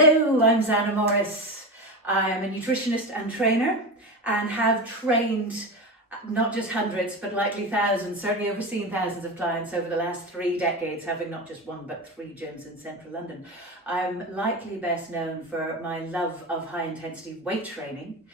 Hello, I'm Zana Morris. I'm a nutritionist and trainer and have trained not just hundreds but likely thousands, certainly overseen thousands of clients over the last 3 decades, having not just one but 3 gyms in central London. I'm likely best known for my love of high intensity weight training.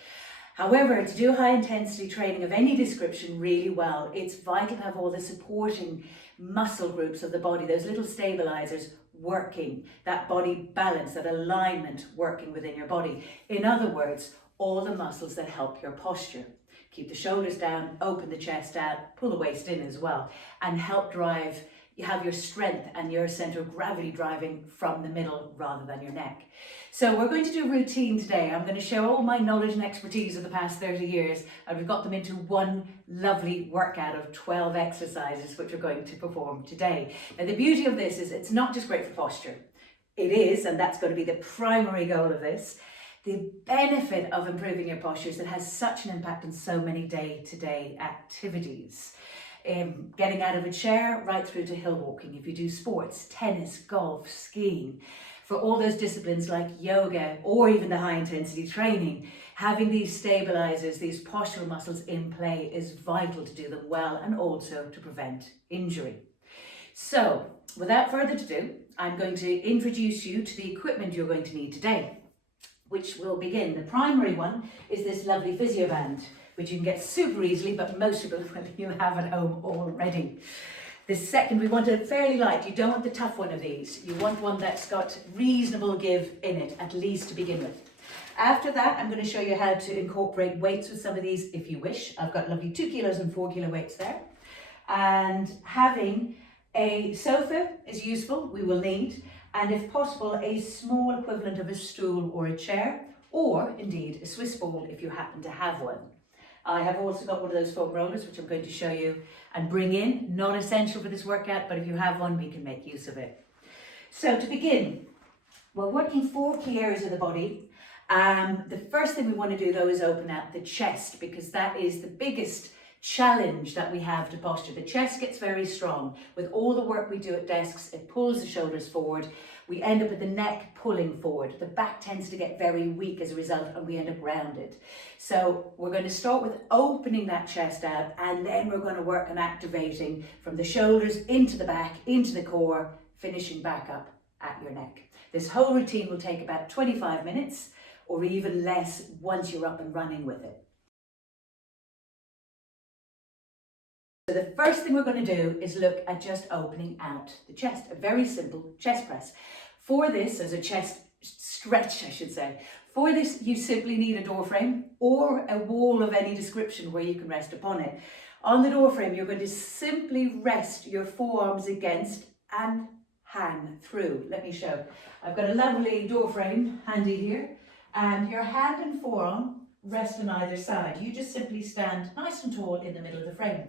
However, to do high intensity training of any description really well, it's vital to have all the supporting muscle groups of the body, those little stabilizers working, that body balance, that alignment working within your body. In other words, all the muscles that help your posture. Keep the shoulders down, open the chest out, pull the waist in as well, and help drive, you have your strength and your center of gravity driving from the middle rather than your neck. So we're going to do a routine today. I'm going to share all my knowledge and expertise of the past 30 years, and we've got them into one lovely workout of 12 exercises which we're going to perform today. Now the beauty of this is it's not just great for posture. It is, and that's going to be the primary goal of this. The benefit of improving your posture is it has such an impact on so many day-to-day activities. Getting out of a chair right through to hill walking, if you do sports, tennis, golf, skiing, for all those disciplines like yoga or even the high intensity training, having these stabilizers, these postural muscles in play is vital to do them well and also to prevent injury. So without further ado, I'm going to introduce you to the equipment you're going to need today, which will begin. The primary one is this lovely physio band, which you can get super easily, but most people you have at home already. The second, we want it fairly light. You don't want the tough one of these. You want one that's got reasonable give in it, at least to begin with. After that, I'm going to show you how to incorporate weights with some of these if you wish. I've got lovely 2 kilos and 4 kilo weights there. And having a sofa is useful, we will need, and if possible, a small equivalent of a stool or a chair, or indeed a Swiss ball if you happen to have one. I have also got one of those foam rollers, which I'm going to show you and bring in. Not essential for this workout, but if you have one, we can make use of it. So to begin, we're working 4 key areas of the body. The first thing we want to do though is open out the chest, because that is the biggest challenge that we have to posture. The chest gets very strong. With all the work we do at desks, it pulls the shoulders forward. We end up with the neck pulling forward. The back tends to get very weak as a result, and we end up rounded. So we're going to start with opening that chest out, and then we're going to work on activating from the shoulders into the back, into the core, finishing back up at your neck. This whole routine will take about 25 minutes or even less once you're up and running with it. So the first thing we're going to do is look at just opening out the chest, a very simple chest press. For this, as a chest stretch, I should say, for this you simply need a door frame or a wall of any description where you can rest upon it. On the door frame, you're going to simply rest your forearms against and hang through. Let me show. I've got a lovely door frame handy here, and your hand and forearm rest on either side. You just simply stand nice and tall in the middle of the frame.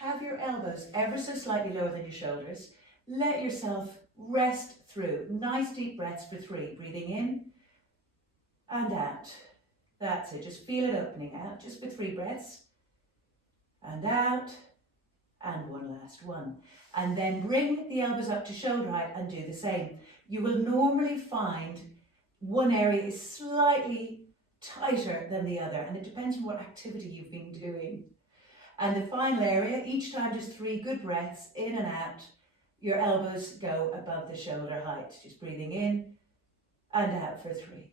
Have your elbows ever so slightly lower than your shoulders. Let yourself rest through. Nice deep breaths for 3. Breathing in and out. That's it. Just feel it opening out just for 3 breaths. And out. And one last one. And then bring the elbows up to shoulder height and do the same. You will normally find one area is slightly tighter than the other, and it depends on what activity you've been doing. And the final area, each time just 3 good breaths in and out. Your elbows go above the shoulder height. Just breathing in and out for 3.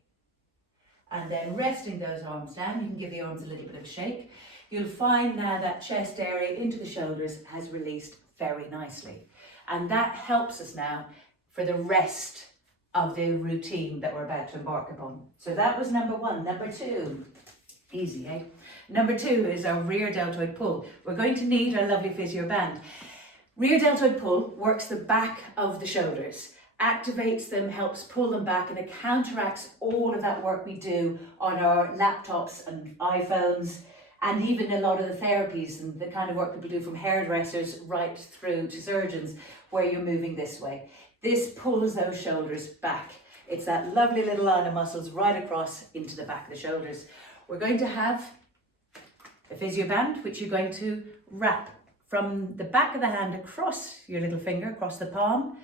And then resting those arms down, you can give the arms a little bit of a shake. You'll find now that chest area into the shoulders has released very nicely. And that helps us now for the rest of the routine that we're about to embark upon. So that was number 1. Number 2, easy, eh? Number 2 is our rear deltoid pull. We're going to need our lovely physio band. Rear deltoid pull works the back of the shoulders, activates them, helps pull them back, and it counteracts all of that work we do on our laptops and iPhones, and even a lot of the therapies and the kind of work people do from hairdressers right through to surgeons, where you're moving this way. This pulls those shoulders back. It's that lovely little line of muscles right across into the back of the shoulders. We're going to have a physio band, which you're going to wrap from the back of the hand across your little finger, across the palm,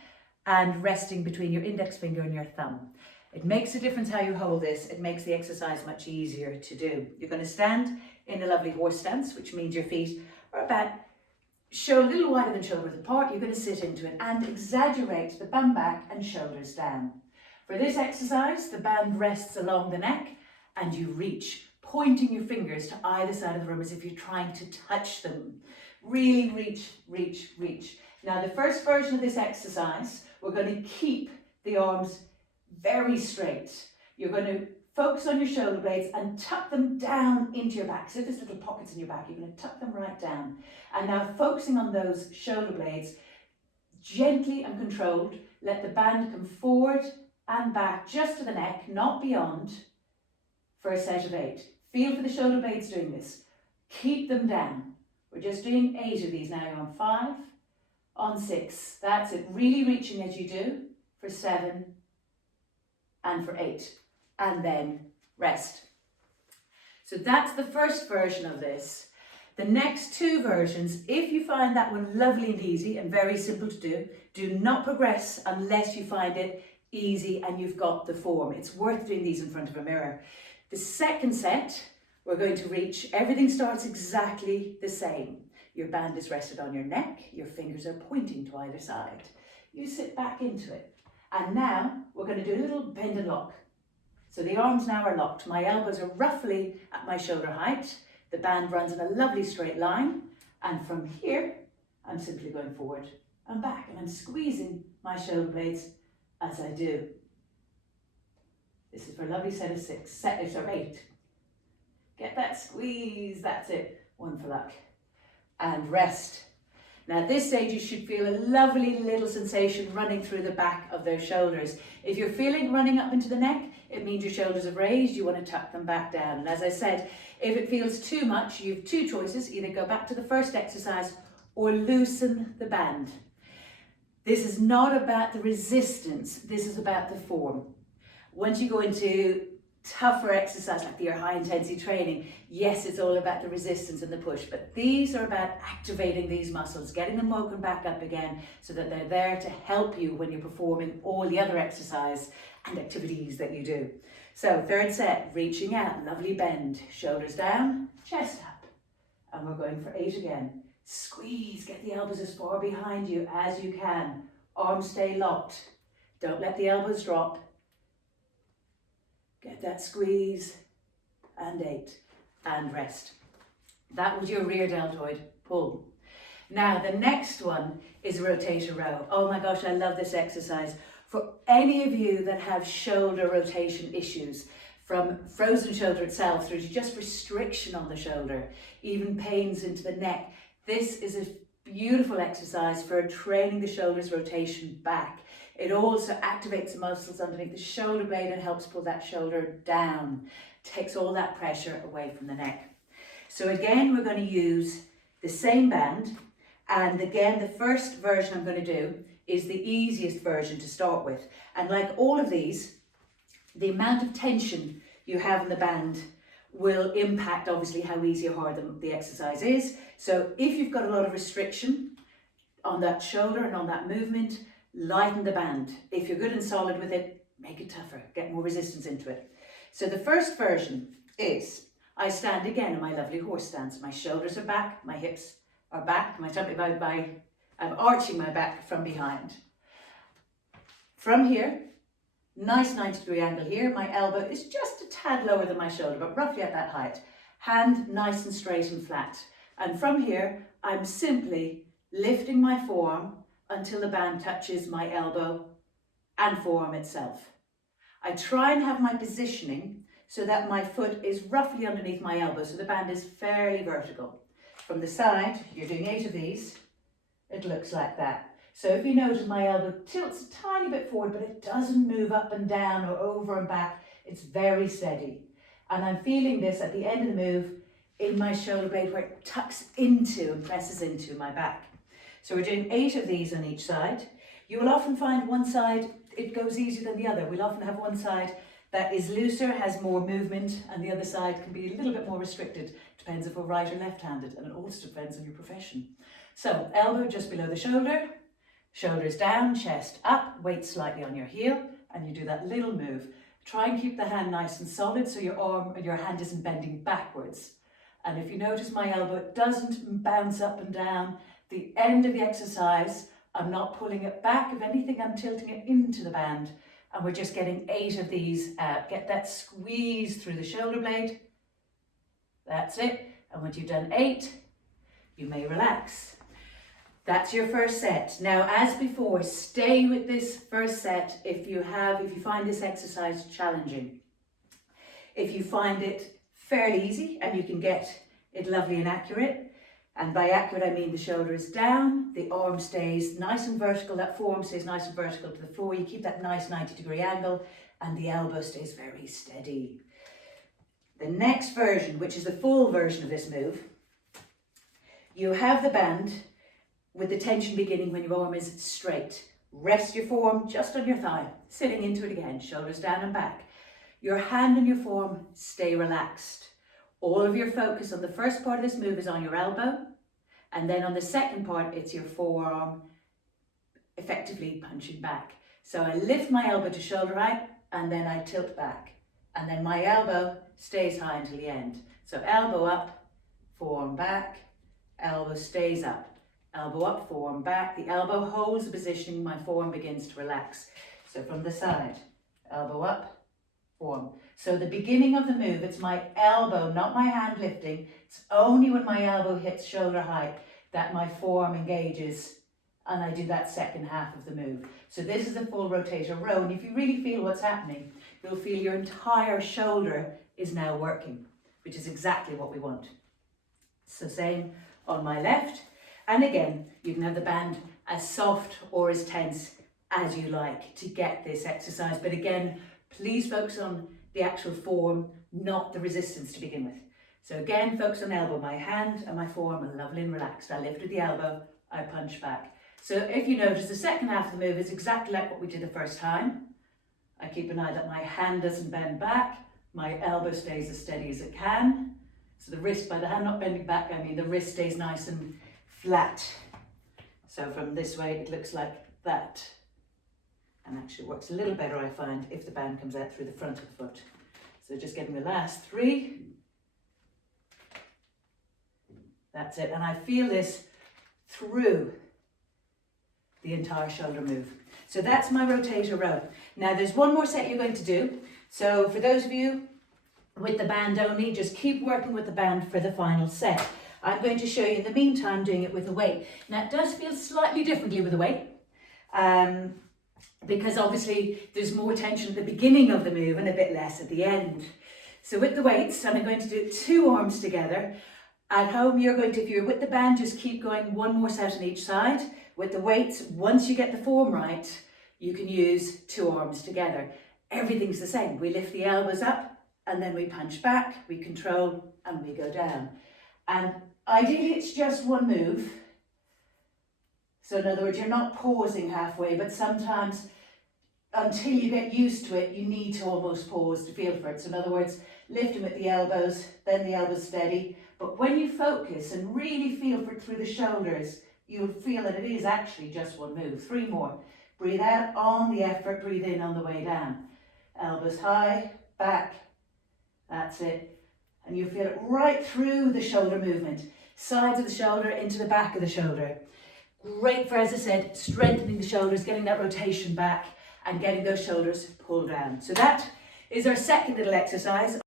and resting between your index finger and your thumb. It makes a difference how you hold this. It makes the exercise much easier to do. You're going to stand in a lovely horse stance, which means your feet are about a little wider than shoulder width apart. You're going to sit into it and exaggerate the bum back and shoulders down. For this exercise, the band rests along the neck and you reach, pointing your fingers to either side of the room as if you're trying to touch them. Really reach, reach, reach. Now the first version of this exercise, we're going to keep the arms very straight. You're going to focus on your shoulder blades and tuck them down into your back. So there's little pockets in your back, you're going to tuck them right down. And now focusing on those shoulder blades, gently and controlled, let the band come forward and back just to the neck, not beyond, for a set of 8. Feel for the shoulder blades doing this. Keep them down. We're just doing 8 of these now. You're on 5, on 6. That's it. Really reaching as you do for 7 and for 8. And then rest. So that's the first version of this. The next 2 versions, if you find that one lovely and easy and very simple to do not progress unless you find it easy and you've got the form. It's worth doing these in front of a mirror. The second set, we're going to reach, everything starts exactly the same. Your band is rested on your neck, your fingers are pointing to either side. You sit back into it. And now we're going to do a little bend and lock. So the arms now are locked. My elbows are roughly at my shoulder height. The band runs in a lovely straight line. And from here, I'm simply going forward and back. And I'm squeezing my shoulder blades as I do. This is for a lovely set of 6, 8. Get that squeeze, that's it. 1 for luck. And rest. Now at this stage you should feel a lovely little sensation running through the back of those shoulders. If you're feeling running up into the neck, it means your shoulders have raised, you want to tuck them back down. And as I said, if it feels too much, you have 2 choices, either go back to the first exercise or loosen the band. This is not about the resistance, this is about the form. Once you go into tougher exercise like your high intensity training, yes, it's all about the resistance and the push, but these are about activating these muscles, getting them woken back up again so that they're there to help you when you're performing all the other exercise and activities that you do. So third set, reaching out, lovely bend, shoulders down, chest up, and we're going for 8 again. Squeeze, get the elbows as far behind you as you can. Arms stay locked. Don't let the elbows drop. Get that squeeze, and 8, and rest. That was your rear deltoid pull. Now the next one is a rotator row. Oh my gosh, I love this exercise. For any of you that have shoulder rotation issues, from frozen shoulder itself through to just restriction on the shoulder, even pains into the neck, this is a beautiful exercise for training the shoulder's rotation back. It also activates the muscles underneath the shoulder blade and helps pull that shoulder down. Takes all that pressure away from the neck. So again, we're going to use the same band. And again, the first version I'm going to do is the easiest version to start with. And like all of these, the amount of tension you have in the band will impact obviously how easy or hard the exercise is. So if you've got a lot of restriction on that shoulder and on that movement, lighten the band. If you're good and solid with it, make it tougher, get more resistance into it. So the first version is, I stand again in my lovely horse stance. My shoulders are back, my hips are back, I'm arching my back from behind. From here, nice 90-degree angle here. My elbow is just a tad lower than my shoulder, but roughly at that height. Hand nice and straight and flat. And from here, I'm simply lifting my forearm until the band touches my elbow and forearm itself. I try and have my positioning so that my foot is roughly underneath my elbow, so the band is fairly vertical. From the side, you're doing 8 of these, it looks like that. So if you notice, my elbow tilts a tiny bit forward, but it doesn't move up and down or over and back. It's very steady. And I'm feeling this at the end of the move in my shoulder blade where it tucks into and presses into my back. So we're doing 8 of these on each side. You will often find one side, it goes easier than the other. We'll often have one side that is looser, has more movement, and the other side can be a little bit more restricted. Depends if we're right or left-handed, and it also depends on your profession. So elbow just below the shoulder, shoulders down, chest up, weight slightly on your heel, and you do that little move. Try and keep the hand nice and solid so your arm and your hand isn't bending backwards. And if you notice my elbow doesn't bounce up and down, the end of the exercise, I'm not pulling it back. If anything, I'm tilting it into the band. And we're just getting 8 of these out. Get that squeeze through the shoulder blade. That's it. And once you've done 8, you may relax. That's your first set. Now, as before, stay with this first set if you find this exercise challenging. If you find it fairly easy and you can get it lovely and accurate, and by accurate I mean the shoulder is down, the arm stays nice and vertical, that forearm stays nice and vertical to the floor, you keep that nice 90-degree angle, and the elbow stays very steady. The next version, which is the full version of this move, you have the band with the tension beginning when your arm is straight. Rest your forearm just on your thigh, sitting into it again, shoulders down and back. Your hand and your forearm stay relaxed. All of your focus on the first part of this move is on your elbow, and then on the second part, it's your forearm effectively punching back. So I lift my elbow to shoulder height, and then I tilt back, and then my elbow stays high until the end. So elbow up, forearm back, elbow stays up, elbow up, forearm back. The elbow holds the positioning, my forearm begins to relax. So from the side, elbow up, forearm. So the beginning of the move, it's my elbow, not my hand lifting. It's only when my elbow hits shoulder height that my forearm engages, and I do that second half of the move. So this is a full rotator row, and if you really feel what's happening, you'll feel your entire shoulder is now working, which is exactly what we want. So same on my left, and again, you can have the band as soft or as tense as you like to get this exercise, but again, please focus on the actual form, not the resistance to begin with. So again, focus on elbow. My hand and my forearm are lovely and relaxed. I lift with the elbow, I punch back. So if you notice, the second half of the move is exactly like what we did the first time. I keep an eye that my hand doesn't bend back, my elbow stays as steady as it can. So the wrist, by the hand not bending back, I mean the wrist stays nice and flat. So from this way, it looks like that. And actually works a little better, I find, if the band comes out through the front of the foot. So just getting the last 3. That's it. And I feel this through the entire shoulder move. So that's my rotator row. Now there's one more set you're going to do. So for those of you with the band only, just keep working with the band for the final set. I'm going to show you in the meantime doing it with a weight. Now it does feel slightly differently with a weight. Because obviously there's more tension at the beginning of the move and a bit less at the end. So with the weights, and I'm going to do 2 arms together. At home, you're going to, if you're with the band, just keep going 1 more set on each side. With the weights, once you get the form right, you can use 2 arms together. Everything's the same. We lift the elbows up and then we punch back, we control and we go down. And ideally it's just 1 move. So in other words, you're not pausing halfway, but sometimes until you get used to it, you need to almost pause to feel for it. So in other words, lifting with the elbows, then the elbows steady. But when you focus and really feel for it through the shoulders, you'll feel that it is actually just 1 move. 3 more. Breathe out on the effort, breathe in on the way down. Elbows high, back, that's it. And you feel it right through the shoulder movement. Sides of the shoulder into the back of the shoulder. Great for, as I said, strengthening the shoulders, getting that rotation back and getting those shoulders pulled down. So that is our second little exercise.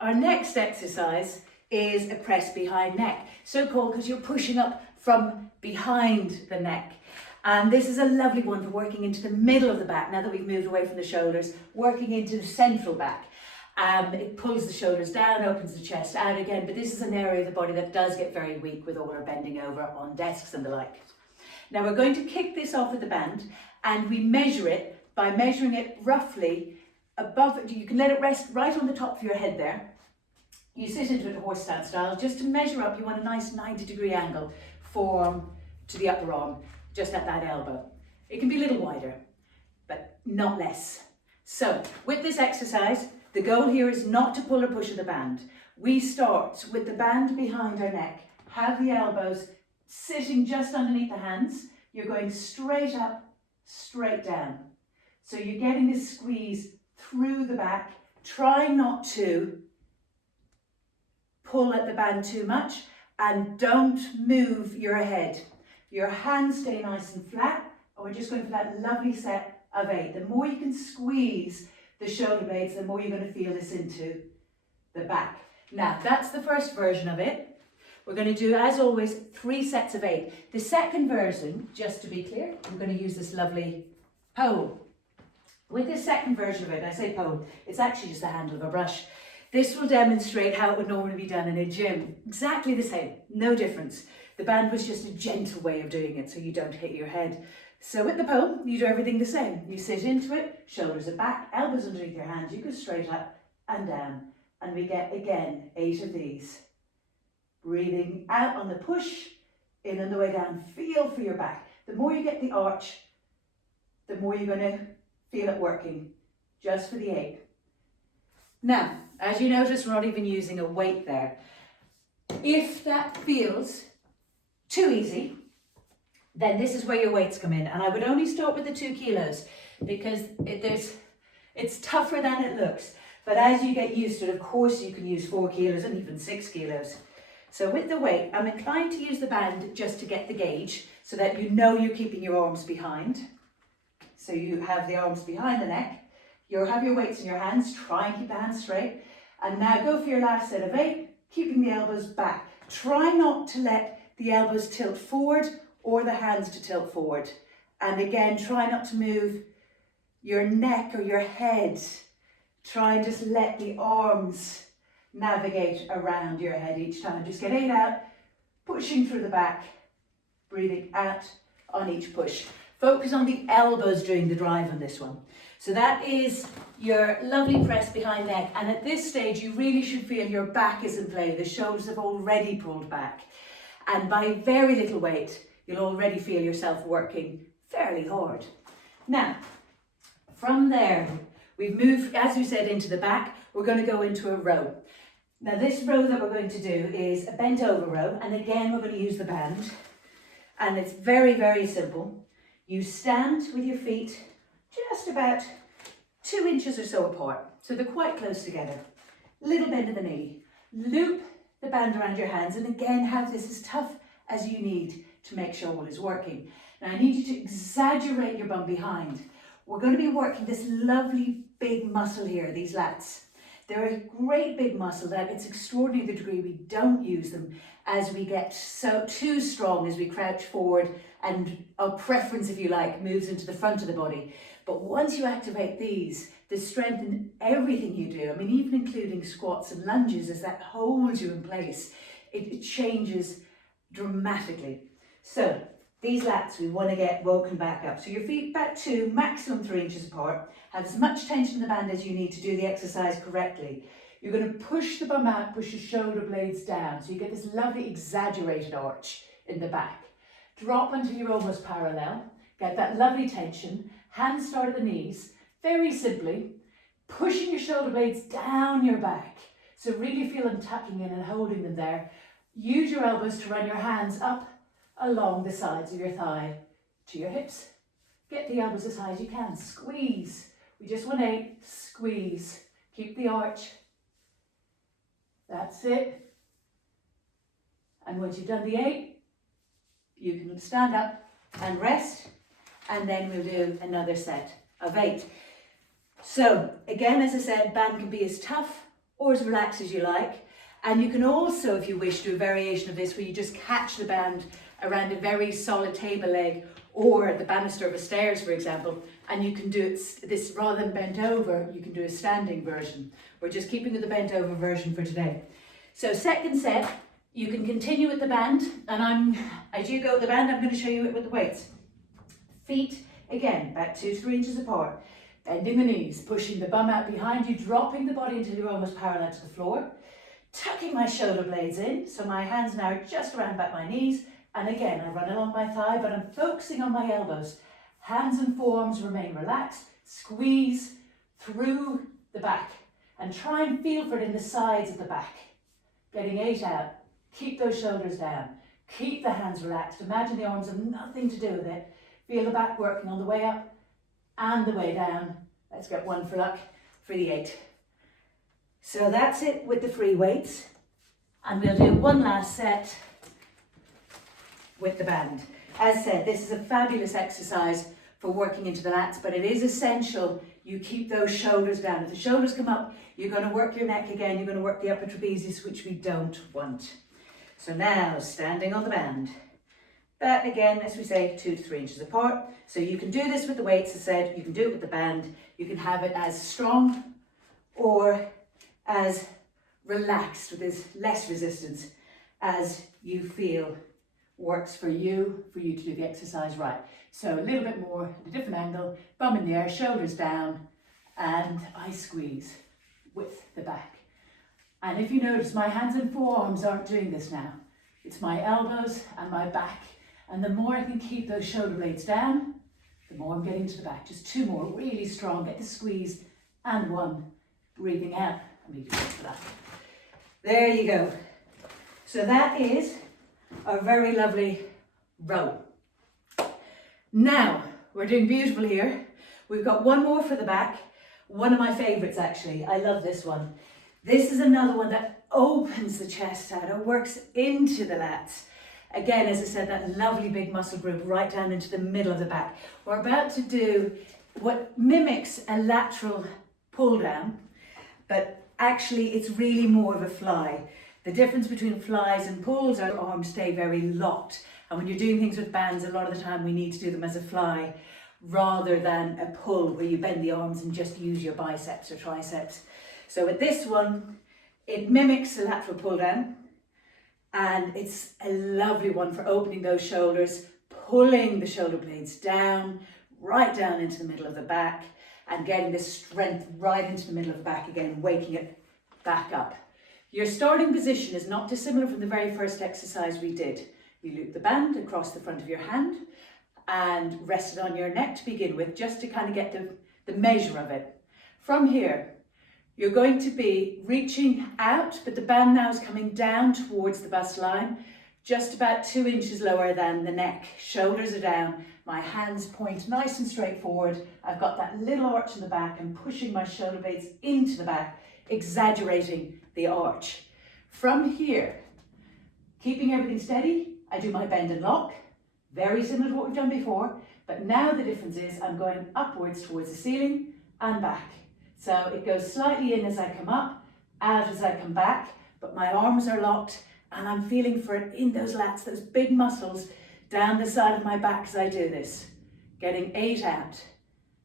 Our next exercise is a press behind neck. So called because you're pushing up from behind the neck. And this is a lovely one for working into the middle of the back. Now that we've moved away from the shoulders, working into the central back. It pulls the shoulders down, opens the chest out again, but this is an area of the body that does get very weak with all our bending over on desks and the like. Now we're going to kick this off with the band, and we measure it by measuring it roughly above. You can let it rest right on the top of your head there. You sit into it horse stance style. Just to measure up, you want a nice 90-degree angle, forearm to the upper arm, just at that elbow. It can be a little wider, but not less. So with this exercise, the goal here is not to pull or push of the band. We start with the band behind our neck, have the elbows sitting just underneath the hands. You're going straight up, straight down. So you're getting this squeeze through the back. Try not to pull at the band too much, and don't move your head. Your hands stay nice and flat, and we're just going for that lovely set of 8. The more you can squeeze the shoulder blades, the more you're going to feel this into the back. Now, that's the first version of it. We're going to do, as always, 3 sets of 8. The second version, just to be clear, we're going to use this lovely pole. With this second version of it, I say pole, it's actually just the handle of a brush. This will demonstrate how it would normally be done in a gym. Exactly the same, no difference. The band was just a gentle way of doing it so you don't hit your head. So with the pole, you do everything the same. You sit into it, shoulders are back, elbows underneath your hands, you go straight up and down. And we get, again, 8 of these. Breathing out on the push, in on the way down, feel for your back. The more you get the arch, the more you're going to feel it working, just for the 8. Now, as you notice, we're not even using a weight there. If that feels too easy, then this is where your weights come in. And I would only start with the 2 kilos because it's tougher than it looks. But as you get used to it, of course, you can use 4 kilos and even 6 kilos. So with the weight, I'm inclined to use the band just to get the gauge so that you know you're keeping your arms behind. So you have the arms behind the neck. You'll have your weights in your hands. Try and keep the hands straight. And now go for your last set of 8, keeping the elbows back. Try not to let the elbows tilt forward or the hands to tilt forward. And again, try not to move your neck or your head. Try and just let the arms navigate around your head each time. Just get 8 out, pushing through the back, breathing out on each push. Focus on the elbows doing the drive on this one. So that is your lovely press behind neck. And at this stage, you really should feel your back is in play. The shoulders have already pulled back. And by very little weight, you'll already feel yourself working fairly hard. Now, from there, we've moved, as we said, into the back. We're going to go into a row. Now this row that we're going to do is a bent over row, and again we're going to use the band, and it's very, very simple. You stand with your feet just about 2 inches or so apart, so they're quite close together. Little bend of the knee, loop the band around your hands, and again have this as tough as you need to make sure all is working. Now I need you to exaggerate your bum behind. We're going to be working this lovely big muscle here, these lats. They're a great big muscle that it's extraordinary the degree we don't use them as we get so too strong as we crouch forward and our preference, if you like, moves into the front of the body. But once you activate these, the strength in everything you do, I mean, even including squats and lunges, as that holds you in place, it changes dramatically. So these lats we want to get woken back up. So your feet about 2, maximum 3 inches apart. Have as much tension in the band as you need to do the exercise correctly. You're going to push the bum out, push your shoulder blades down. So you get this lovely exaggerated arch in the back. Drop until you're almost parallel. Get that lovely tension. Hands start at the knees. Very simply, pushing your shoulder blades down your back. So really feel them tucking in and holding them there. Use your elbows to run your hands up along the sides of your thigh to your hips. Get the elbows as high as you can. Squeeze. We just want 8. Squeeze. Keep the arch. That's it. And once you've done the 8, you can stand up and rest. And then we'll do another set of 8. So again, as I said, band can be as tough or as relaxed as you like. And you can also, if you wish, do a variation of this where you just catch the band around a very solid table leg or the banister of a stairs, for example, and you can do it this rather than bent over, you can do a standing version. We're just keeping with the bent over version for today. So second set, you can continue with the band, and as you go with the band, I'm going to show you it with the weights. Feet, again, about 2 to 3 inches apart, bending the knees, pushing the bum out behind you, dropping the body until you're almost parallel to the floor, tucking my shoulder blades in, so my hands now are just around about my knees, and again, I run along my thigh, but I'm focusing on my elbows. Hands and forearms remain relaxed. Squeeze through the back and try and feel for it in the sides of the back. Getting 8 out. Keep those shoulders down. Keep the hands relaxed. Imagine the arms have nothing to do with it. Feel the back working on the way up and the way down. Let's get 1 for luck. for the 8. So that's it with the free weights. And we'll do one last set with the band. As said, this is a fabulous exercise for working into the lats, but it is essential you keep those shoulders down. If the shoulders come up, you're going to work your neck again, you're going to work the upper trapezius, which we don't want. So now, standing on the band. But again, as we say, 2 to 3 inches apart. So you can do this with the weights, as said, you can do it with the band, you can have it as strong or as relaxed with as less resistance as you feel works for you to do the exercise right. So a little bit more at a different angle, bum in the air, shoulders down, and I squeeze with the back. And if you notice, my hands and forearms aren't doing this now. It's my elbows and my back. And the more I can keep those shoulder blades down, the more I'm getting to the back. Just 2 more, really strong. Get the squeeze, and 1. Breathing out. Let me do that for that. There you go. So that is a very lovely row. Now, we're doing beautiful here. We've got one more for the back. One of my favorites, actually. I love this one. This is another one that opens the chest out. It works into the lats. Again, as I said, that lovely big muscle group right down into the middle of the back. We're about to do what mimics a lateral pull down, but actually it's really more of a fly. The difference between flies and pulls are arms stay very locked. And when you're doing things with bands, a lot of the time we need to do them as a fly rather than a pull where you bend the arms and just use your biceps or triceps. So with this one, it mimics a lateral pull down. And it's a lovely one for opening those shoulders, pulling the shoulder blades down, right down into the middle of the back, and getting this strength right into the middle of the back again, waking it back up. Your starting position is not dissimilar from the very first exercise we did. You loop the band across the front of your hand and rest it on your neck to begin with, just to kind of get the measure of it. From here, you're going to be reaching out, but the band now is coming down towards the bust line, just about 2 inches lower than the neck. Shoulders are down, my hands point nice and straight forward. I've got that little arch in the back and pushing my shoulder blades into the back, exaggerating the arch. From here, keeping everything steady, I do my bend and lock, very similar to what we've done before, but now the difference is I'm going upwards towards the ceiling and back. So it goes slightly in as I come up, out as I come back, but my arms are locked and I'm feeling for it in those lats, those big muscles down the side of my back as I do this. Getting 8 out,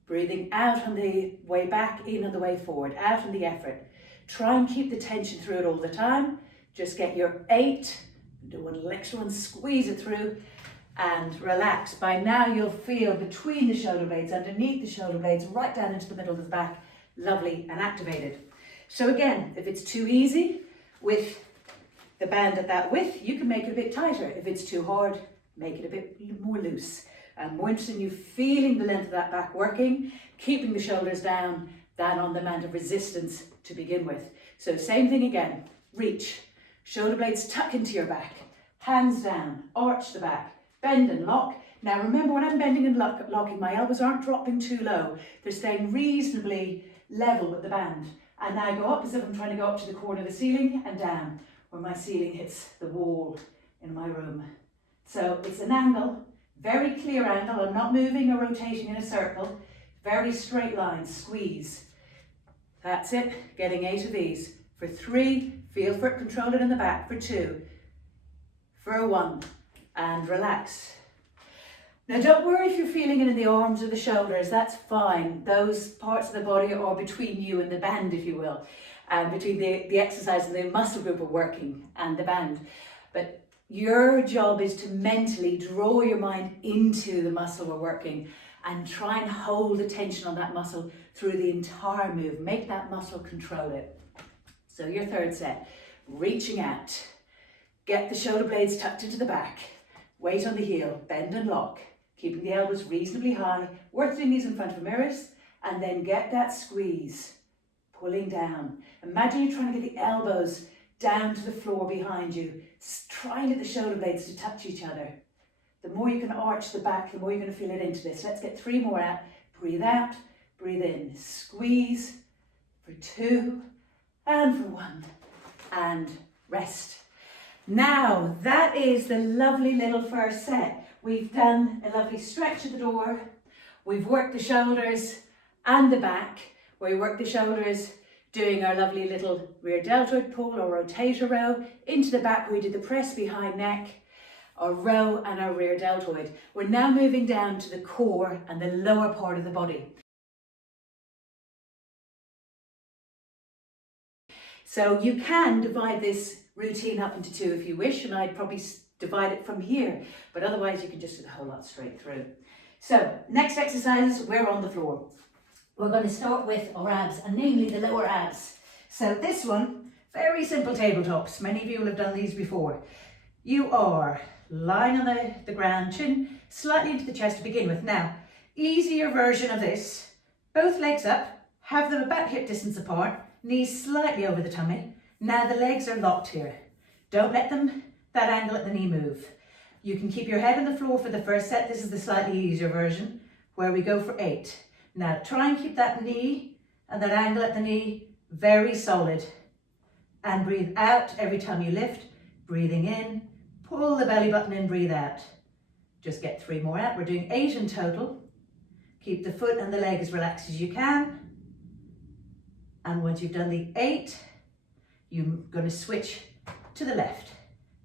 breathing out on the way back, in on the way forward, out on the effort. Try and keep the tension through it all the time. Just get your 8, do one extra one, squeeze it through and relax. By now you'll feel between the shoulder blades, underneath the shoulder blades, right down into the middle of the back, lovely and activated. So again, if it's too easy with the band at that width, you can make it a bit tighter. If it's too hard, make it a bit more loose. I'm more interested in you feeling the length of that back working, keeping the shoulders down than on the amount of resistance to begin with. So same thing again, reach, shoulder blades tuck into your back, hands down, arch the back, bend and lock. Now remember, when I'm bending and locking, my elbows aren't dropping too low. They're staying reasonably level with the band. And now I go up as if I'm trying to go up to the corner of the ceiling and down, where my ceiling hits the wall in my room. So it's an angle, very clear angle. I'm not moving or rotating in a circle. Very straight line, squeeze. That's it, getting 8 of these. For 3, feel for it, control it in the back. For 2, for 1, and relax. Now don't worry if you're feeling it in the arms or the shoulders, that's fine. Those parts of the body are between you and the band, if you will. Between the exercise and the muscle group are working and the band. But your job is to mentally draw your mind into the muscle we're working and try and hold the tension on that muscle through the entire move. Make that muscle control it. So your third set, reaching out. Get the shoulder blades tucked into the back. Weight on the heel, bend and lock. Keeping the elbows reasonably high, work the knees in front of mirrors, and then get that squeeze, pulling down. Imagine you're trying to get the elbows down to the floor behind you, trying to get the shoulder blades to touch each other. The more you can arch the back, the more you're going to feel it into this. Let's get 3 more out. Breathe out, breathe in, squeeze, for 2, and for 1, and rest. Now, that is the lovely little first set. We've done a lovely stretch of the door. We've worked the shoulders and the back, where we work the shoulders doing our lovely little rear deltoid pull or rotator row. Into the back, we did the press behind neck, our row and our rear deltoid. We're now moving down to the core and the lower part of the body. So you can divide this routine up into 2 if you wish, and I'd probably divide it from here, but otherwise you can just do the whole lot straight through. So next exercise, we're on the floor. We're going to start with our abs, and namely the lower abs. So this one, very simple tabletops. Many of you will have done these before. You are lying on the ground, chin slightly into the chest to begin with. Now, easier version of this, both legs up, have them about hip distance apart, knees slightly over the tummy. Now the legs are locked here. Don't let that angle at the knee move. You can keep your head on the floor for the first set. This is the slightly easier version where we go for 8. Now try and keep that knee and that angle at the knee very solid. And breathe out every time you lift. Breathing in, pull the belly button in, breathe out. Just get 3 more out. We're doing 8 in total. Keep the foot and the leg as relaxed as you can. And once you've done the 8, you're going to switch to the left.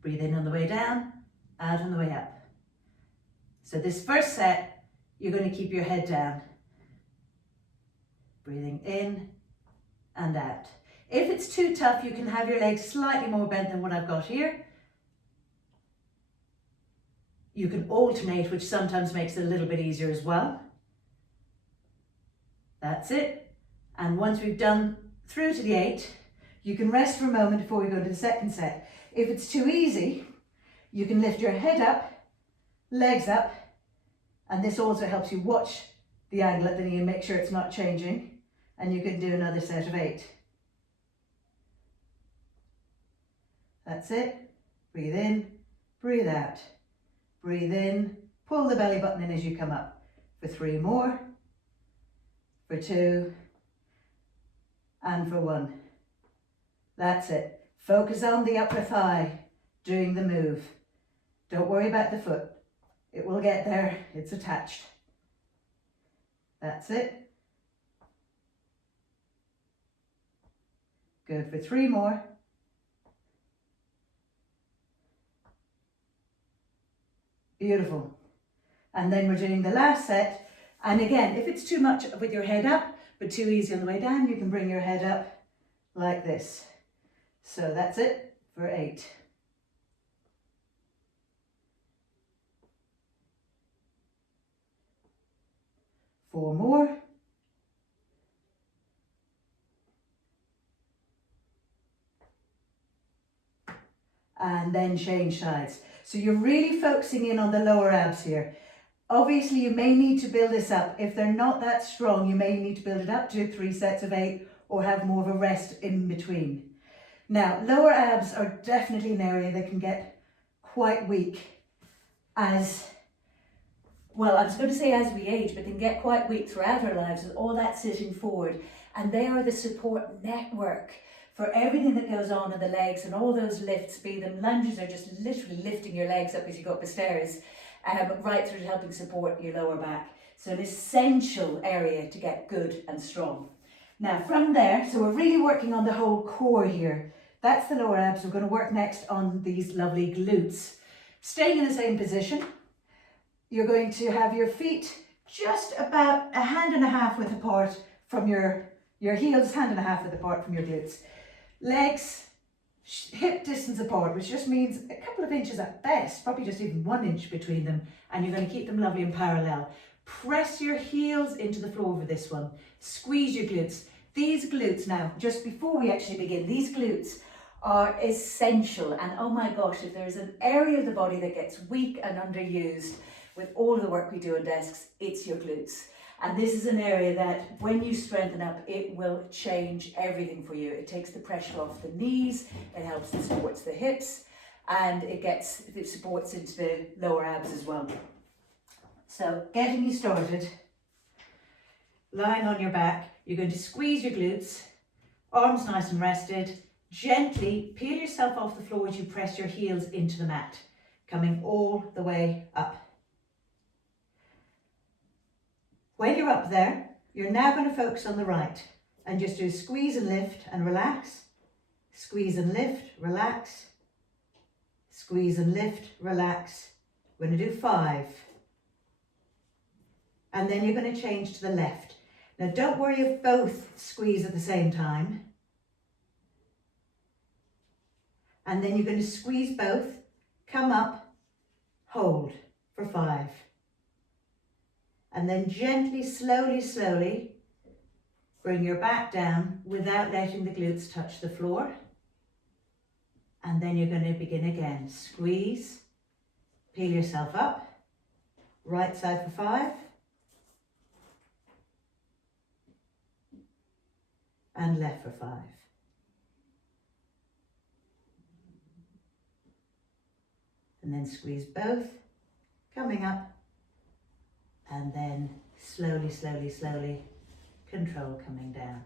Breathe in on the way down, out on the way up. So this first set, you're going to keep your head down. Breathing in and out. If it's too tough, you can have your legs slightly more bent than what I've got here. You can alternate, which sometimes makes it a little bit easier as well. That's it. And once we've done through to the 8, you can rest for a moment before we go to the second set. If it's too easy, you can lift your head up, legs up, and this also helps you watch the angle at the knee and make sure it's not changing. And you can do another set of 8. That's it. Breathe in, breathe out. Breathe in, pull the belly button in as you come up. For 3 more, for 2, and for 1. That's it. Focus on the upper thigh, doing the move. Don't worry about the foot. It will get there, it's attached. That's it. Good, for 3 more. Beautiful. And then we're doing the last set. And again, if it's too much with your head up, but too easy on the way down, you can bring your head up like this. So that's it for 8. Four more. And then change sides. So you're really focusing in on the lower abs here. Obviously, you may need to build this up. If they're not that strong, you may need to build it up to 3 sets of 8 or have more of a rest in between. Now, lower abs are definitely an area that can get quite weak as, well, I was going to say as we age, but they can get quite weak throughout our lives with all that sitting forward. And they are the support network for everything that goes on in the legs and all those lifts, be them lunges or just literally lifting your legs up as you go up the stairs, right through to helping support your lower back. So an essential area to get good and strong. Now from there, so we're really working on the whole core here. That's the lower abs. We're going to work next on these lovely glutes. Staying in the same position, you're going to have your feet just about 1.5 width apart from your heels, 1.5 width apart from your glutes. Legs hip distance apart, which just means a couple of inches at best, probably just even 1 inch between them, and you're going to keep them lovely and parallel. Press your heels into the floor for this one. Squeeze your glutes. These glutes now, just before we actually begin, these glutes are essential. And oh my gosh, if there's an area of the body that gets weak and underused with all of the work we do on desks, it's your glutes. And this is an area that when you strengthen up, it will change everything for you. It takes the pressure off the knees, it helps and supports the hips, and it supports into the lower abs as well. So getting you started, lying on your back, you're going to squeeze your glutes, arms nice and rested. Gently peel yourself off the floor as you press your heels into the mat, coming all the way up. When you're up there, you're now going to focus on the right and just do squeeze and lift and relax, squeeze and lift, relax, squeeze and lift, relax. We're going to do 5. And then you're going to change to the left. Now don't worry if both squeeze at the same time. And then you're going to squeeze both, come up, hold for 5. And then gently, slowly, slowly, bring your back down without letting the glutes touch the floor. And then you're going to begin again. Squeeze, peel yourself up, right side for 5. And left for 5. And then squeeze both, coming up, and then slowly, slowly, slowly, control coming down.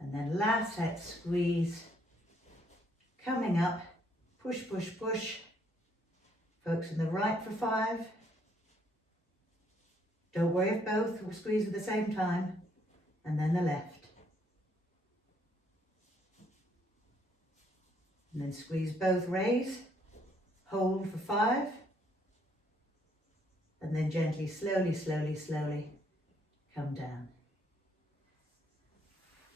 And then last set, squeeze, coming up, push, push, push, focus on the right for 5. Don't worry if both will squeeze at the same time, and then the left. And then squeeze both, raise, hold for 5, and then gently, slowly, slowly, slowly come down.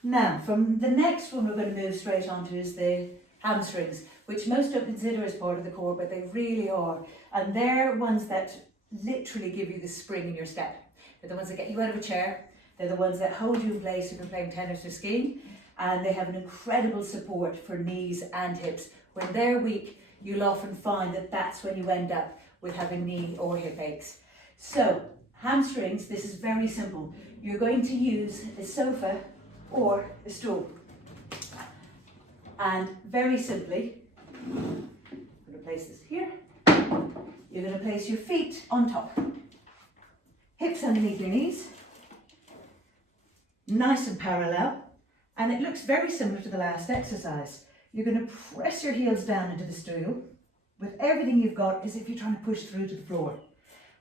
Now, from the next one we're going to move straight on to is the hamstrings, which most don't consider as part of the core, but they really are. And they're ones that literally give you the spring in your step. They're the ones that get you out of a chair. They're the ones that hold you in place if you're playing tennis or skiing. And they have an incredible support for knees and hips. When they're weak, you'll often find that that's when you end up with having knee or hip aches. So, hamstrings, this is very simple. You're going to use a sofa or a stool. And very simply, I'm going to place this here. You're going to place your feet on top. Hips underneath your knees. Nice and parallel. And it looks very similar to the last exercise. You're going to press your heels down into the stool with everything you've got as if you're trying to push through to the floor.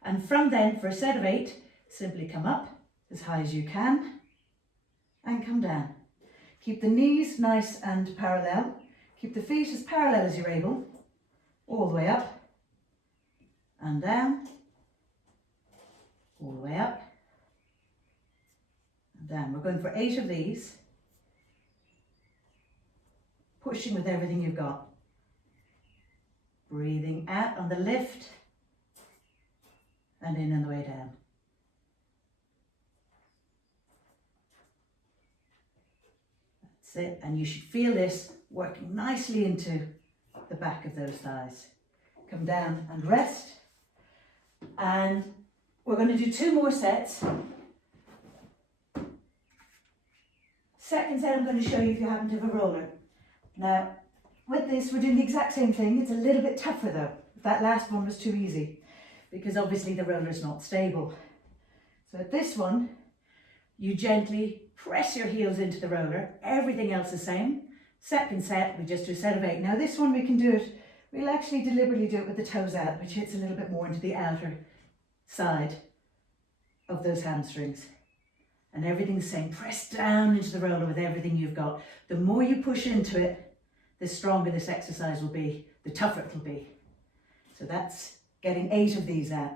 And from then, for a set of 8, simply come up as high as you can and come down. Keep the knees nice and parallel. Keep the feet as parallel as you're able, all the way up and down, all the way up and down. We're going for 8 of these. Pushing with everything you've got. Breathing out on the lift and in on the way down. That's it. And you should feel this working nicely into the back of those thighs. Come down and rest. And we're going to do 2 more sets. Second set I'm going to show you if you happen to have a roller. Now, with this, we're doing the exact same thing. It's a little bit tougher though. That last one was too easy because obviously the roller is not stable. So at this one, you gently press your heels into the roller. Everything else the same. Second set, we just do a set of 8. Now this one we can do it, we'll actually deliberately do it with the toes out, which hits a little bit more into the outer side of those hamstrings. And everything's the same. Press down into the roller with everything you've got. The more you push into it, the stronger this exercise will be, the tougher it'll be. So that's getting 8 of these out.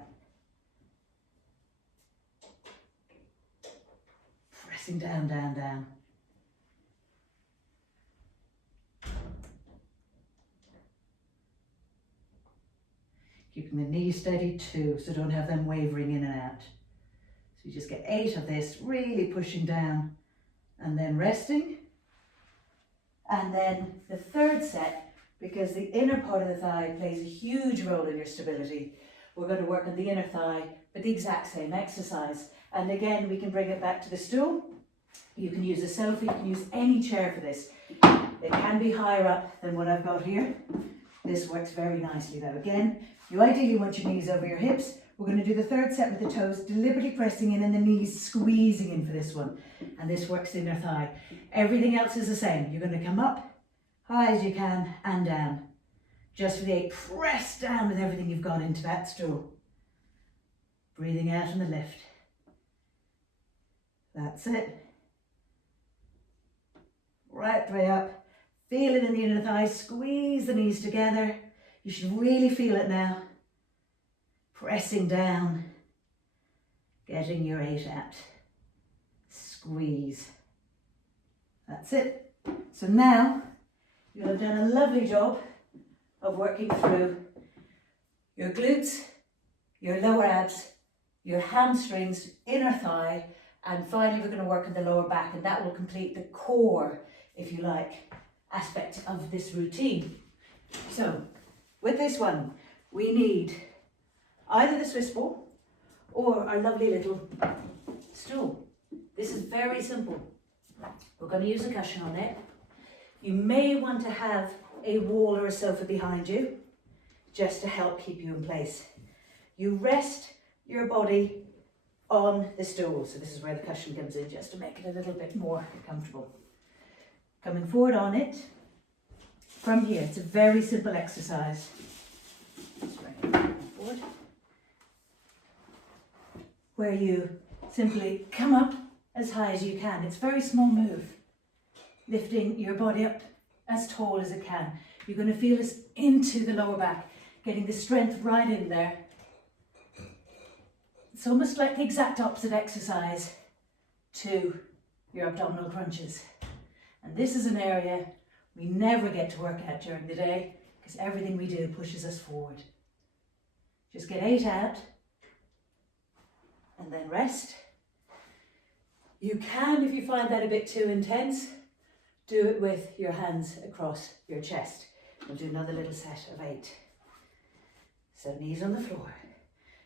Pressing down, down, down. Keeping the knees steady too, so don't have them wavering in and out. So you just get 8 of this, really pushing down and then resting. And then the third set, because the inner part of the thigh plays a huge role in your stability, we're going to work on the inner thigh, but the exact same exercise. And again, we can bring it back to the stool. You can use a sofa, you can use any chair for this. It can be higher up than what I've got here. This works very nicely though. Again, you ideally want your knees over your hips. We're going to do the third set with the toes deliberately pressing in and the knees squeezing in for this one. And this works the inner thigh. Everything else is the same. You're going to come up high as you can and down. Just for the 8, press down with everything you've got into that stool. Breathing out on the lift. That's it. Right the way up. Feel it in the inner thighs. Squeeze the knees together. You should really feel it now. Pressing down. Getting your 8 out. Squeeze. That's it. So now you'll have done a lovely job of working through your glutes, your lower abs, your hamstrings, inner thigh, and finally we're going to work on the lower back, and that will complete the core, if you like, aspect of this routine. So with this one, we need either the Swiss ball or our lovely little stool. This is very simple. We're going to use a cushion on it. You may want to have a wall or a sofa behind you just to help keep you in place. You rest your body on the stool. So this is where the cushion comes in, just to make it a little bit more comfortable. Coming forward on it. From here, it's a very simple exercise. Just bring it forward. Where you simply come up as high as you can. It's a very small move. Lifting your body up as tall as it can. You're going to feel this into the lower back, getting the strength right in there. It's almost like the exact opposite exercise to your abdominal crunches. And this is an area we never get to work at during the day because everything we do pushes us forward. Just get 8 out and then rest. You can, if you find that a bit too intense, do it with your hands across your chest. We'll do another little set of 8. So knees on the floor.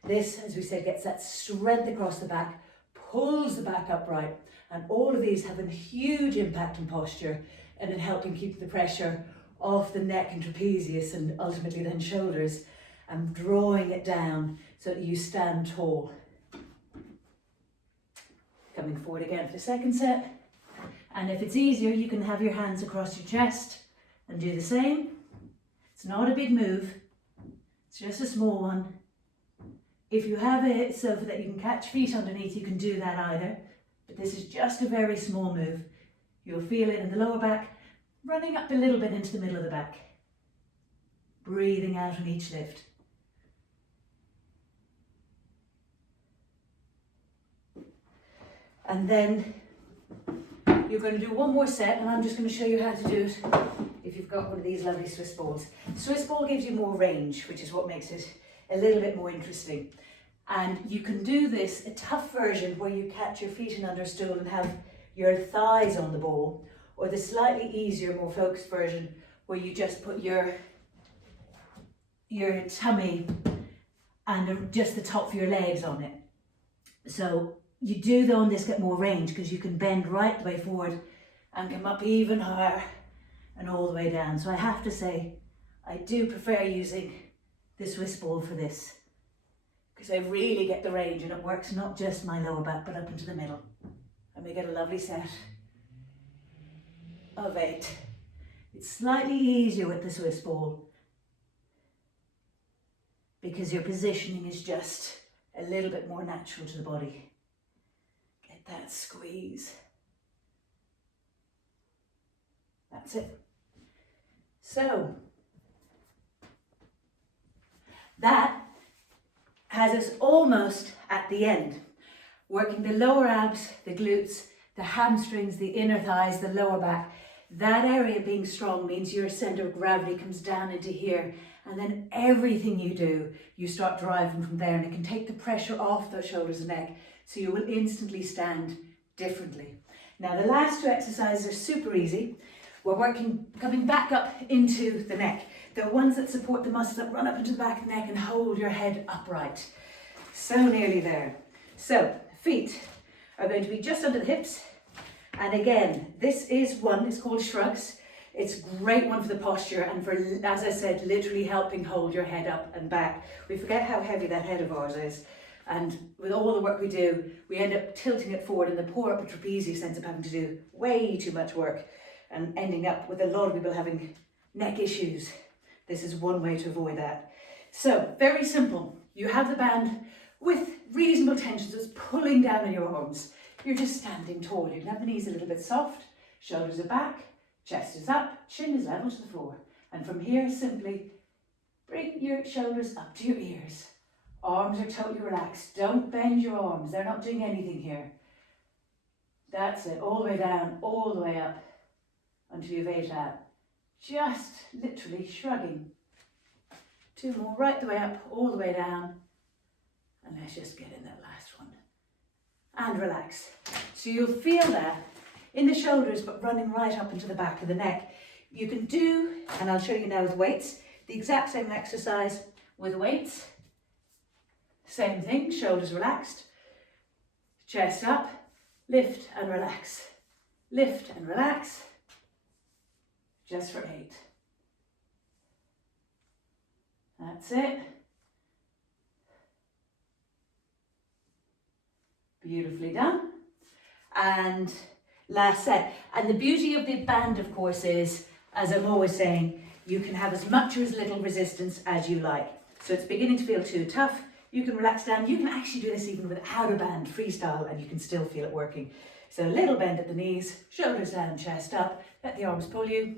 This, as we said, gets that strength across the back, pulls the back upright, and all of these have a huge impact on posture and in helping keep the pressure off the neck and trapezius and ultimately then shoulders, and drawing it down so that you stand tall. Coming forward again for the second set. And if it's easier, you can have your hands across your chest and do the same. It's not a big move, it's just a small one. If you have a sofa that you can catch feet underneath, you can do that either. But this is just a very small move. You'll feel it in the lower back, running up a little bit into the middle of the back. Breathing out on each lift. And then you're going to do one more set, and I'm just going to show you how to do it if you've got one of these lovely Swiss balls. Swiss ball gives you more range, which is what makes it a little bit more interesting. And you can do this, a tough version where you catch your feet in under a stool and have your thighs on the ball, or the slightly easier, more focused version where you just put your tummy and just the top of your legs on it. So you do on this get more range because you can bend right the way forward and come up even higher and all the way down. So I have to say, I do prefer using the Swiss ball for this because I really get the range and it works not just my lower back but up into the middle. And we get a lovely set of 8. It's slightly easier with the Swiss ball because your positioning is just a little bit more natural to the body. Get that squeeze. That's it. So that has us almost at the end, working the lower abs, the glutes, the hamstrings, the inner thighs, the lower back. That area being strong means your center of gravity comes down into here, and then everything you do, you start driving from there, and it can take the pressure off those shoulders and neck, so you will instantly stand differently. Now the last 2 exercises are super easy. We're working, coming back up into the neck. The ones that support the muscles that run up into the back of the neck and hold your head upright. So nearly there. So feet are going to be just under the hips. And again, this is one, it's called shrugs. It's a great one for the posture and for, as I said, literally helping hold your head up and back. We forget how heavy that head of ours is. And with all the work we do, we end up tilting it forward, and the poor upper trapezius ends up having to do way too much work and ending up with a lot of people having neck issues. This is one way to avoid that. So, very simple. You have the band with reasonable tension, so it's pulling down on your arms. You're just standing tall. You can have the knees a little bit soft, shoulders are back, chest is up, chin is level to the floor. And from here, simply bring your shoulders up to your ears. Arms are totally relaxed. Don't bend your arms. They're not doing anything here. That's it. All the way down, all the way up until you've ate out. Just literally shrugging. 2 more. Right the way up, all the way down. And let's just get in that last one. And relax. So you'll feel that in the shoulders, but running right up into the back of the neck. You can do, and I'll show you now with weights, the exact same exercise with weights. Same thing, shoulders relaxed, chest up, lift and relax, lift and relax, just for 8. That's it. Beautifully done. And last set. And the beauty of the band, of course, is, as I'm always saying, you can have as much or as little resistance as you like. So it's beginning to feel too tough. You can relax down. You can actually do this even without a band, freestyle, and you can still feel it working. So a little bend at the knees, shoulders down, chest up. Let the arms pull you.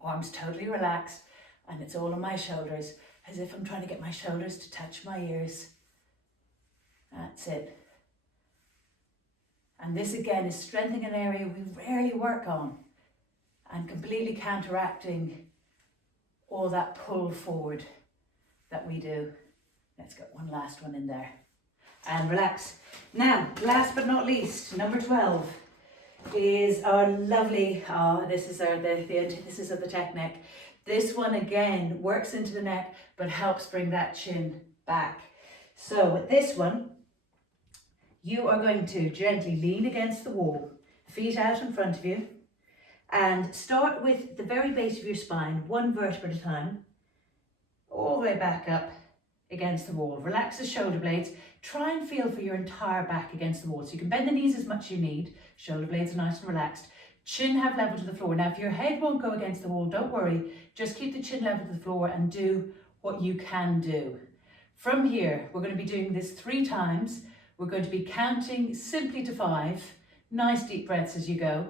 Arms totally relaxed. And it's all on my shoulders, as if I'm trying to get my shoulders to touch my ears. That's it. And this again is strengthening an area we rarely work on and completely counteracting all that pull forward that we do. Let's get one last one in there. And relax. Now, last but not least, number 12 is our lovely, this is the antithesis of the tech neck. This one again works into the neck, but helps bring that chin back. So with this one, you are going to gently lean against the wall, feet out in front of you, and start with the very base of your spine, 1 vertebra at a time, all the way back up against the wall. Relax the shoulder blades. Try and feel for your entire back against the wall. So you can bend the knees as much as you need. Shoulder blades are nice and relaxed. Chin have level to the floor. Now, if your head won't go against the wall, don't worry. Just keep the chin level to the floor and do what you can do. From here, we're going to be doing this 3 times. We're going to be counting simply to 5. Nice deep breaths as you go.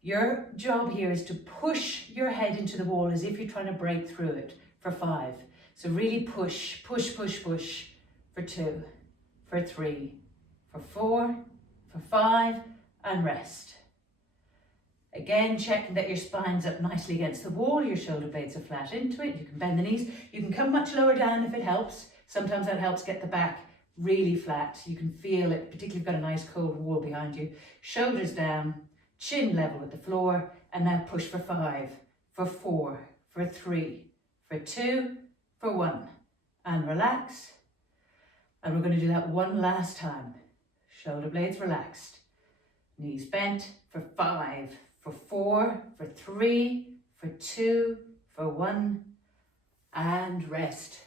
Your job here is to push your head into the wall as if you're trying to break through it for 5. So really push, push, push, push for 2, for 3, for 4, for 5, and rest. Again, checking that your spine's up nicely against the wall, your shoulder blades are flat into it. You can bend the knees. You can come much lower down if it helps. Sometimes that helps get the back really flat. You can feel it, particularly if you've got a nice cold wall behind you. Shoulders down, chin level with the floor, and now push for 5, for 4, for 3, for 2, for 1, and relax. And we're going to do that one last time. Shoulder blades relaxed, knees bent for 5, for 4, for 3, for 2, for 1, and rest.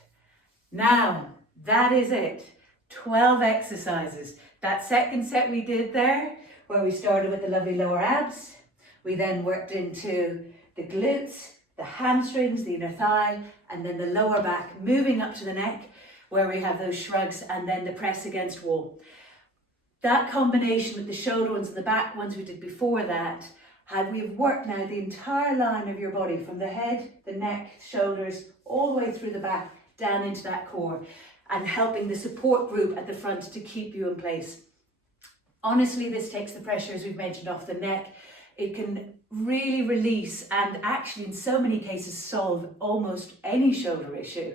Now, that is it. 12 exercises. That second set we did there, where we started with the lovely lower abs, we then worked into the glutes, the hamstrings, the inner thigh, and then the lower back, moving up to the neck, where we have those shrugs, and then the press against wall. That combination with the shoulder ones and the back ones we did before that, we've worked now the entire line of your body, from the head, the neck, shoulders, all the way through the back, down into that core, and helping the support group at the front to keep you in place. Honestly, this takes the pressure, as we've mentioned, off the neck. It can really release and actually in so many cases solve almost any shoulder issue.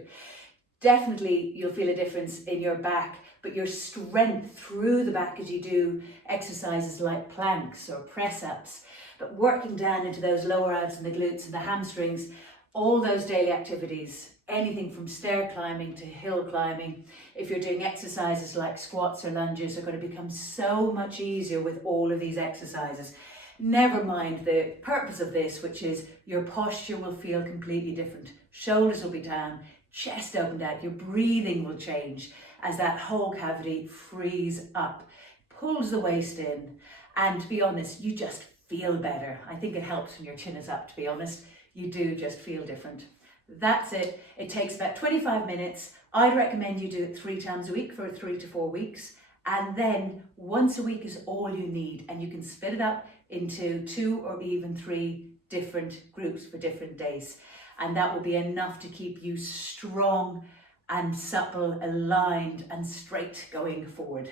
Definitely you'll feel a difference in your back, but your strength through the back as you do exercises like planks or press-ups, but working down into those lower abs and the glutes and the hamstrings, all those daily activities, anything from stair climbing to hill climbing, if you're doing exercises like squats or lunges, are going to become so much easier with all of these exercises. Never mind the purpose of this, which is your posture will feel completely different. Shoulders will be down, chest opened out, your breathing will change as that whole cavity frees up, pulls the waist in, and to be honest, you just feel better. I think it helps when your chin is up, to be honest. You do just feel different. That's it. It takes about 25 minutes. I'd recommend you do it 3 times a week for 3 to 4 weeks. And then once a week is all you need. And you can split it up into 2 or even 3 different groups for different days. And that will be enough to keep you strong and supple, aligned and straight going forward.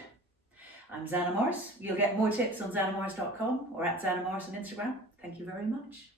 I'm Zana Morris. You'll get more tips on zanamorris.com or at Zana Morris on Instagram. Thank you very much.